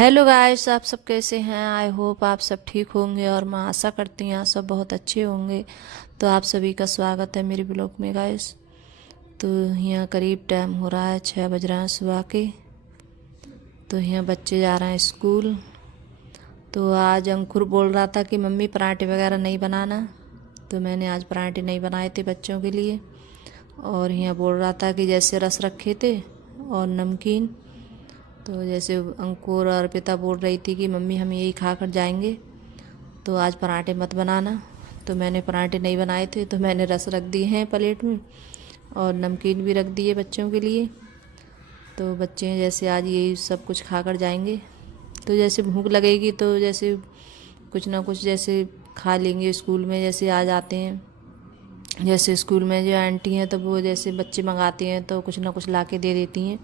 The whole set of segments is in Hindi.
हेलो गाइस, आप सब कैसे हैं। आई होप आप सब ठीक होंगे और मैं आशा करती हूँ आप सब बहुत अच्छे होंगे। तो आप सभी का स्वागत है मेरे ब्लॉग में गाइस। तो यहाँ करीब टाइम हो रहा है 6 बज रहे हैं सुबह के। तो यहाँ बच्चे जा रहे हैं स्कूल। तो आज अंकुर बोल रहा था कि मम्मी पराठे वगैरह नहीं बनाना। तो मैंने आज पराठे नहीं बनाए थे बच्चों के लिए। और यहाँ बोल रहा था कि जैसे रस रखे थे और नमकीन। तो जैसे अंकुर और अर्पिता बोल रही थी कि मम्मी हम यही खा कर जाएंगे, तो आज पराठे मत बनाना। तो मैंने पराठे नहीं बनाए थे, तो मैंने रस रख दिए हैं प्लेट में और नमकीन भी रख दिए बच्चों के लिए। तो बच्चे जैसे आज यही सब कुछ खा कर जाएंगे। तो जैसे भूख लगेगी तो जैसे कुछ ना कुछ जैसे खा लेंगे स्कूल में। जैसे आ जाते हैं, जैसे स्कूल में जो आंटी हैं तो वो जैसे बच्चे मंगाते हैं तो कुछ ना कुछ ला के दे देती हैं,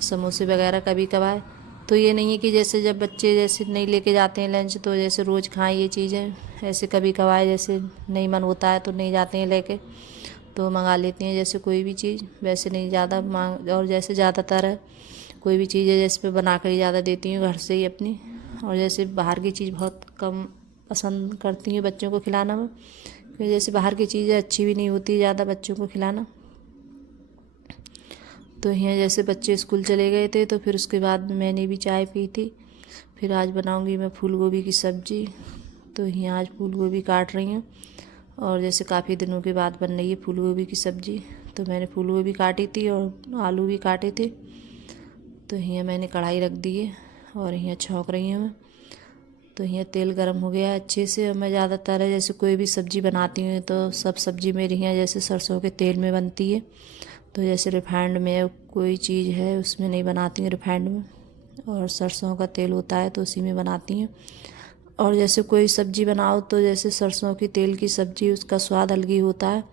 समोसे वगैरह कभी कभार। तो ये नहीं है कि जैसे जब बच्चे जैसे नहीं लेके जाते हैं लंच तो जैसे रोज़ खाएं ये चीज़ें। ऐसे कभी कभार जैसे नहीं मन होता है तो नहीं जाते हैं लेके, तो मंगा लेते हैं जैसे कोई भी चीज़। वैसे नहीं ज़्यादा मांग, और जैसे ज़्यादातर है कोई भी चीज़ है जैसे पे बना कर ही ज़्यादा देती हूँ घर से ही अपनी। और जैसे बाहर की चीज़ बहुत कम पसंद करती हूँ बच्चों को खिलाना में, क्योंकि जैसे बाहर की चीज़ें अच्छी भी नहीं होती ज़्यादा बच्चों को खिलाना। तो यहाँ जैसे बच्चे स्कूल चले गए थे तो फिर उसके बाद मैंने भी चाय पी थी। फिर आज बनाऊंगी मैं फूल गोभी की सब्ज़ी। तो यहाँ आज फूल गोभी काट रही हूँ और जैसे काफ़ी दिनों के बाद बन रही है फूल गोभी की सब्ज़ी। तो मैंने फूल गोभी काटी थी और आलू भी काटे थे। तो यहाँ मैंने कढ़ाई रख दी है और यहाँ छौंक रही हूँ मैं। तो यहाँ तेल गर्म हो गया है अच्छे से। और मैं ज़्यादातर है जैसे कोई भी सब्ज़ी बनाती हूँ तो सब सब्ज़ी मेरी यहाँ जैसे सरसों के तेल में बनती है। तो जैसे रिफाइंड में कोई चीज़ है उसमें नहीं बनाती हूँ रिफाइंड में, और सरसों का तेल होता है तो उसी में बनाती हूँ। और जैसे कोई सब्ज़ी बनाओ तो जैसे सरसों की तेल की सब्ज़ी उसका स्वाद अलग ही होता है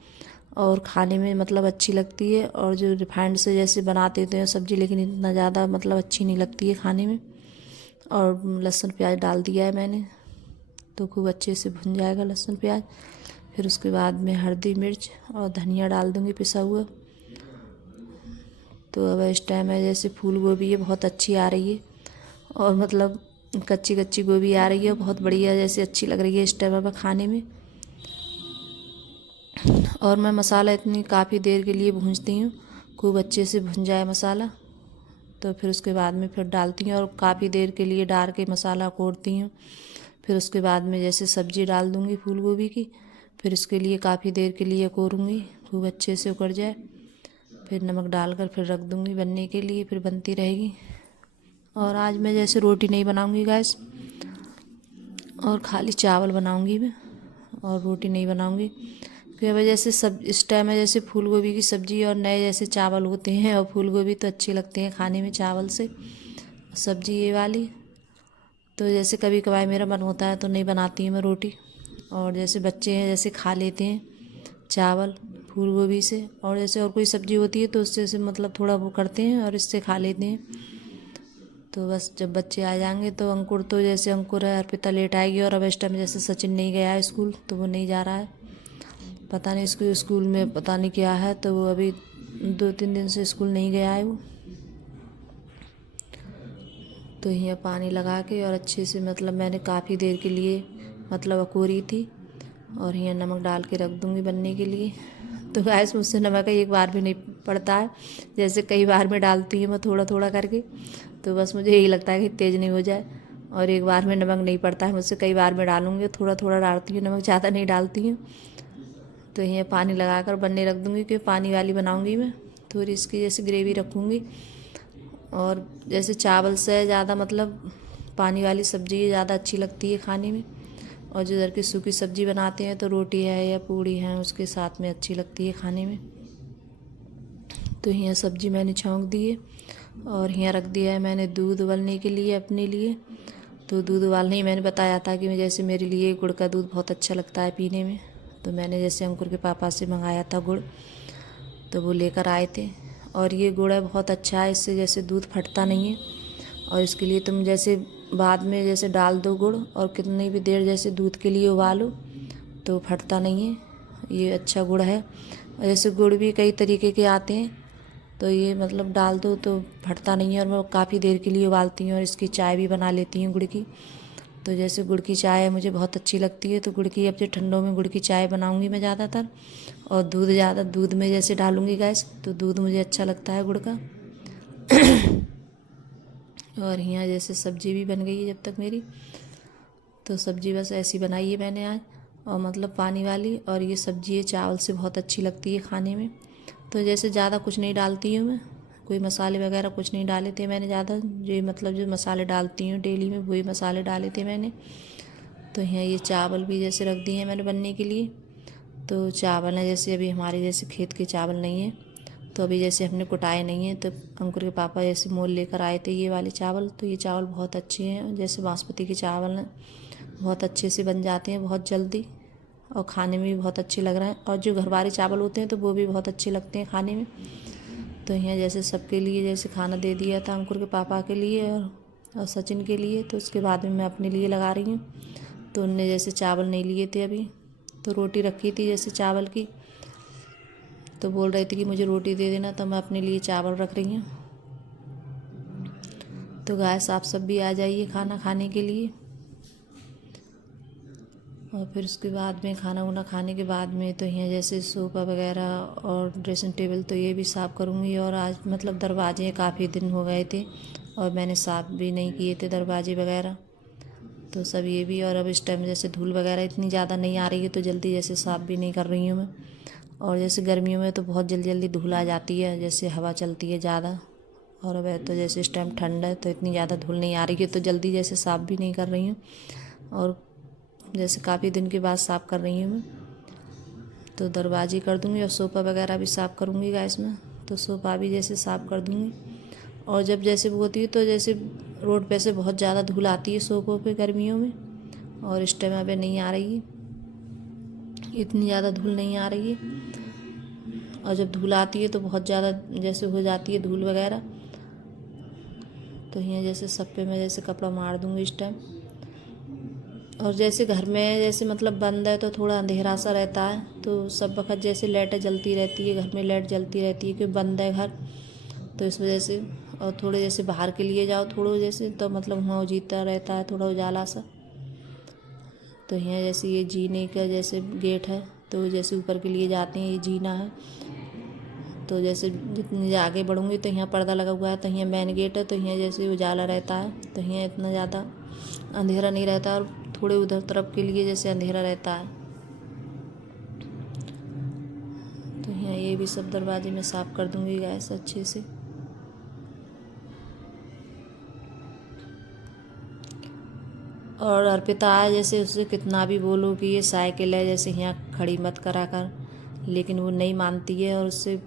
और खाने में मतलब अच्छी लगती है। और जो रिफाइंड से जैसे बनाते थे सब्ज़ी लेकिन इतना ज़्यादा मतलब अच्छी नहीं लगती है खाने में। और लहसुन प्याज डाल दिया है मैंने, तो खूब अच्छे से भुन जाएगा लहसुन प्याज। फिर उसके बाद में हल्दी मिर्च और धनिया डाल दूँगी पिसा हुआ। तो अब इस टाइम है जैसे फूल गोभी है बहुत अच्छी आ रही है और मतलब कच्ची कच्ची गोभी आ रही है बहुत बढ़िया, जैसे अच्छी लग रही है इस टाइम अब खाने में। और मैं मसाला इतनी काफ़ी देर के लिए भूनती हूँ, खूब अच्छे से भुन जाए मसाला। तो फिर उसके बाद में फिर डालती हूँ और काफ़ी देर के लिए डाल के मसाला कोड़ती हूँ। फिर उसके बाद में जैसे सब्ज़ी डाल दूँगी फूल गोभी की। फिर इसके लिए काफ़ी देर के लिए कोरूँगी, खूब अच्छे से उकड़ जाए। फिर नमक डालकर फिर रख दूँगी बनने के लिए, फिर बनती रहेगी। और आज मैं जैसे रोटी नहीं बनाऊँगी गैस, और खाली चावल बनाऊँगी मैं और रोटी नहीं बनाऊँगी। क्योंकि अब जैसे सब इस टाइम में जैसे फूल गोभी की सब्ज़ी और नए जैसे चावल होते हैं, और फूल गोभी तो अच्छे लगते हैं खाने में चावल से, सब्ज़ी ये वाली। तो जैसे कभी कभार मेरा मन होता है तो नहीं बनाती हूँ मैं रोटी। और जैसे बच्चे हैं जैसे खा लेते हैं चावल फूल गोभी से, और जैसे और कोई सब्ज़ी होती है तो उससे से मतलब थोड़ा वो करते हैं और इससे खा लेते हैं। तो बस जब बच्चे आ जाएंगे तो अंकुर तो जैसे अंकुर है, अर्पिता लेट आएगी। और अब इस टाइम जैसे सचिन नहीं गया है स्कूल तो वो नहीं जा रहा है, पता नहीं इसको स्कूल में पता नहीं क्या है, तो वो अभी 2-3 दिन से स्कूल नहीं गया है वो। तो यहाँ पानी लगा के और अच्छे से मतलब मैंने काफ़ी देर के लिए मतलब अकोरी थी और यहाँ नमक डाल के रख दूँगी बनने के लिए। तो गैस मुझसे नमक एक बार भी नहीं पड़ता है, जैसे कई बार में डालती हूँ मैं थोड़ा थोड़ा करके। तो बस मुझे यही लगता है कि तेज़ नहीं हो जाए, और एक बार में नमक नहीं पड़ता है मुझसे, कई बार में डालूँगी थोड़ा थोड़ा डालती हूँ नमक, ज़्यादा नहीं डालती हूँ। तो यहाँ पानी लगा कर बनने रख दूँगी, क्योंकि पानी वाली बनाऊँगी मैं, थोड़ी इसकी जैसे ग्रेवी रखूँगी। और जैसे चावल से ज़्यादा मतलब पानी वाली सब्ज़ी ज़्यादा अच्छी लगती है खाने में। और जो इधर की सूखी सब्ज़ी बनाते हैं तो रोटी है या पूड़ी है उसके साथ में अच्छी लगती है खाने में। तो यहाँ सब्ज़ी मैंने छौंक दी है और यहाँ रख दिया है मैंने दूध उबलने के लिए अपने लिए। तो दूध उबालने ही मैंने बताया था कि जैसे मेरे लिए गुड़ का दूध बहुत अच्छा लगता है पीने में। तो मैंने जैसे अंकुर के पापा से मंगाया था गुड़, तो वो लेकर आए थे। और ये गुड़ है बहुत अच्छा है, इससे जैसे दूध फटता नहीं है। और इसके लिए तुम जैसे बाद में जैसे डाल दो गुड़ और कितनी भी देर जैसे दूध के लिए उबालो तो फटता नहीं है, ये अच्छा गुड़ है। और जैसे गुड़ भी कई तरीके के आते हैं, तो ये मतलब डाल दो तो फटता नहीं है, और मैं काफ़ी देर के लिए उबालती हूँ और इसकी चाय भी बना लेती हूँ गुड़ की। तो जैसे गुड़ की चाय मुझे बहुत अच्छी लगती है, तो गुड़ की अब जो ठंडों में गुड़ की चाय बनाऊँगी मैं ज़्यादातर, और दूध में जैसे डालूँगी गैस, तो दूध मुझे अच्छा लगता है गुड़ का। और यहाँ जैसे सब्ज़ी भी बन गई है जब तक मेरी, तो सब्ज़ी बस ऐसी बनाई है मैंने आज, और मतलब पानी वाली, और ये सब्ज़ी है चावल से बहुत अच्छी लगती है खाने में। तो जैसे ज़्यादा कुछ नहीं डालती हूँ मैं, कोई मसाले वगैरह कुछ नहीं डाले थे मैंने ज़्यादा, जो मतलब जो मसाले डालती हूँ डेली में वही मसाले डाले थे मैंने। तो यहाँ ये चावल भी जैसे रख दिए हैं मैंने बनने के लिए। तो चावल है जैसे अभी हमारे जैसे खेत के चावल नहीं है, तो अभी जैसे हमने कुटाए नहीं है, तो अंकुर के पापा जैसे मोल लेकर आए थे ये वाले चावल। तो ये चावल बहुत अच्छे हैं, जैसे बासमती के चावल हैं, बहुत अच्छे से बन जाते हैं बहुत जल्दी, और खाने में भी बहुत अच्छे लग रहे हैं। और जो घरवाले चावल होते हैं तो वो भी बहुत अच्छे लगते हैं खाने में। तो यहाँ जैसे सबके लिए जैसे खाना दे दिया था अंकुर के पापा के लिए और सचिन के लिए, तो उसके बाद में मैं अपने लिए लगा रही हूँ। तो उनने जैसे चावल नहीं लिए थे अभी, तो रोटी रखी थी जैसे चावल की, तो बोल रहे थे कि मुझे रोटी दे देना, तो मैं अपने लिए चावल रख रही हूँ। तो गाइस आप सब भी आ जाइए खाना खाने के लिए। और फिर उसके बाद में खाना वाना खाने के बाद में तो यहाँ जैसे सोफ़ा वगैरह और ड्रेसिंग टेबल तो ये भी साफ़ करूँगी। और आज मतलब दरवाजे काफ़ी दिन हो गए थे और मैंने साफ़ भी नहीं किए थे दरवाजे वगैरह, तो सब ये भी। और अब इस टाइम जैसे धूल वगैरह इतनी ज़्यादा नहीं आ रही है, तो जल्दी जैसे साफ़ भी नहीं कर रही हूँ मैं। और जैसे गर्मियों में तो बहुत जल्दी जल्दी धूल आ जाती है, जैसे हवा चलती है ज़्यादा। और अब तो जैसे इस टाइम ठंड है तो इतनी ज़्यादा धूल नहीं आ रही है, तो जल्दी जैसे साफ़ भी नहीं कर रही हूँ। और जैसे काफ़ी दिन के बाद साफ़ कर रही हूँ मैं, तो दरवाजे कर दूँगी और सोफ़ा वगैरह भी साफ़ करूँगी गैस में, तो सोफ़ा भी जैसे साफ़ कर दूँगी। और जब जैसे वो होती है तो जैसे रोड पे से बहुत ज़्यादा धूल आती है सोफ़ों पे गर्मियों में, और इस टाइम अभी नहीं आ रही है, इतनी ज़्यादा धूल नहीं आ रही है। और जब धूल आती है तो बहुत ज़्यादा जैसे हो जाती है धूल वगैरह। तो यहाँ जैसे सब पे मैं जैसे कपड़ा मार दूँगी इस टाइम। और जैसे घर में जैसे मतलब बंद है तो थोड़ा अंधेरा सा रहता है, तो सब वक्त जैसे लाइटें जलती रहती है, घर में लाइट जलती रहती है क्योंकि बंद है घर, तो इस वजह से। और थोड़े जैसे बाहर के लिए जाओ थोड़ा जैसे, तो मतलब वहाँ उजीता रहता है थोड़ा उजाला सा। तो यहाँ जैसे ये जीने का जैसे गेट है, तो जैसे ऊपर के लिए जाते हैं ये जीना है। तो जैसे जितनी आगे बढ़ूँगी तो यहाँ पर्दा लगा हुआ है, तो यहाँ मेन गेट है, तो यहाँ जैसे उजाला रहता है, तो यहाँ इतना ज़्यादा अंधेरा नहीं रहता। और थोड़े उधर तरफ के लिए जैसे अंधेरा रहता है। तो यहाँ ये भी सब दरवाजे में साफ़ कर दूँगी गैस अच्छे से। और अर्पिता है जैसे उससे कितना भी बोलो कि ये साइकिल है जैसे यहाँ खड़ी मत करा कर, लेकिन वो नहीं मानती है। और उससे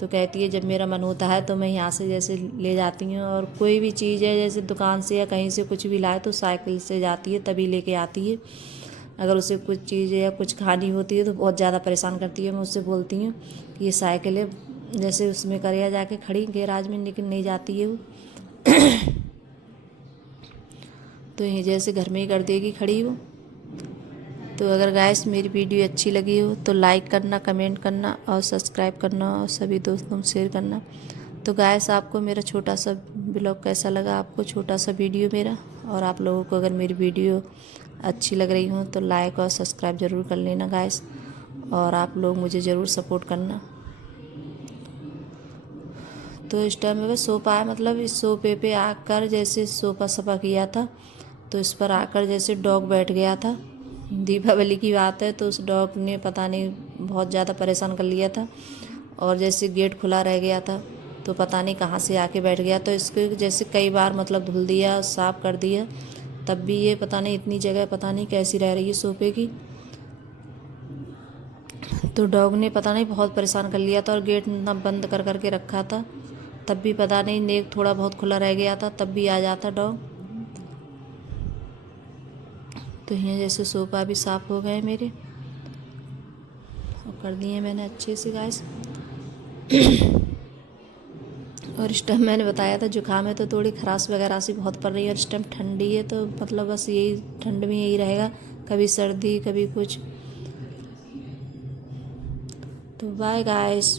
तो कहती है जब मेरा मन होता है तो मैं यहाँ से जैसे ले जाती हूँ। और कोई भी चीज़ है जैसे दुकान से या कहीं से कुछ भी लाए तो साइकिल से जाती है तभी लेके आती है। अगर उसे कुछ चीज़ या कुछ खानी होती है तो बहुत ज़्यादा परेशान करती है। मैं उससे बोलती हूँ कि ये साइकिल है, जैसे उसमें करिया जाके खड़ी गैराज में, लेकिन नहीं जाती है वो। तो ये जैसे घर में ही कर देगी खड़ी वो। तो अगर गाइस मेरी वीडियो अच्छी लगी हो तो लाइक करना, कमेंट करना और सब्सक्राइब करना और सभी दोस्तों में शेयर करना। तो गाइस आपको मेरा छोटा सा ब्लॉग कैसा लगा, आपको छोटा सा वीडियो मेरा, और आप लोगों को अगर मेरी वीडियो अच्छी लग रही हो तो लाइक और सब्सक्राइब ज़रूर कर लेना गाइस, और आप लोग मुझे ज़रूर सपोर्ट करना। तो इस टाइम में सोफ़ा है, मतलब इस सोफ़े पे आकर जैसे सोफ़ा सफ़ा किया था, तो इस पर आकर जैसे डॉग बैठ गया था। दीपावली की बात है, तो उस डॉग ने पता नहीं बहुत ज़्यादा परेशान कर लिया था, और जैसे गेट खुला रह गया था तो पता नहीं कहाँ से आके बैठ गया। तो इसके जैसे कई बार मतलब धुल दिया, साफ़ कर दिया, तब भी ये पता नहीं इतनी जगह पता नहीं कैसी रह रही है सोफ़े की। तो डॉग ने पता नहीं बहुत परेशान कर लिया था, और गेट ना बंद कर करके रखा था, तब भी पता नहीं नेक थोड़ा बहुत खुला रह गया था, तब भी आ जाता डॉग। तो यहाँ जैसे सोफ़ा भी साफ़ हो गए मेरे और कर दिए मैंने अच्छे से गाइस। और इस टाइम मैंने बताया था जुकाम है तो थोड़ी खराश वगैरह सी बहुत पड़ रही है, और इस टाइम ठंडी है तो मतलब बस यही ठंड में यही रहेगा, कभी सर्दी कभी कुछ। तो बाय गाइस।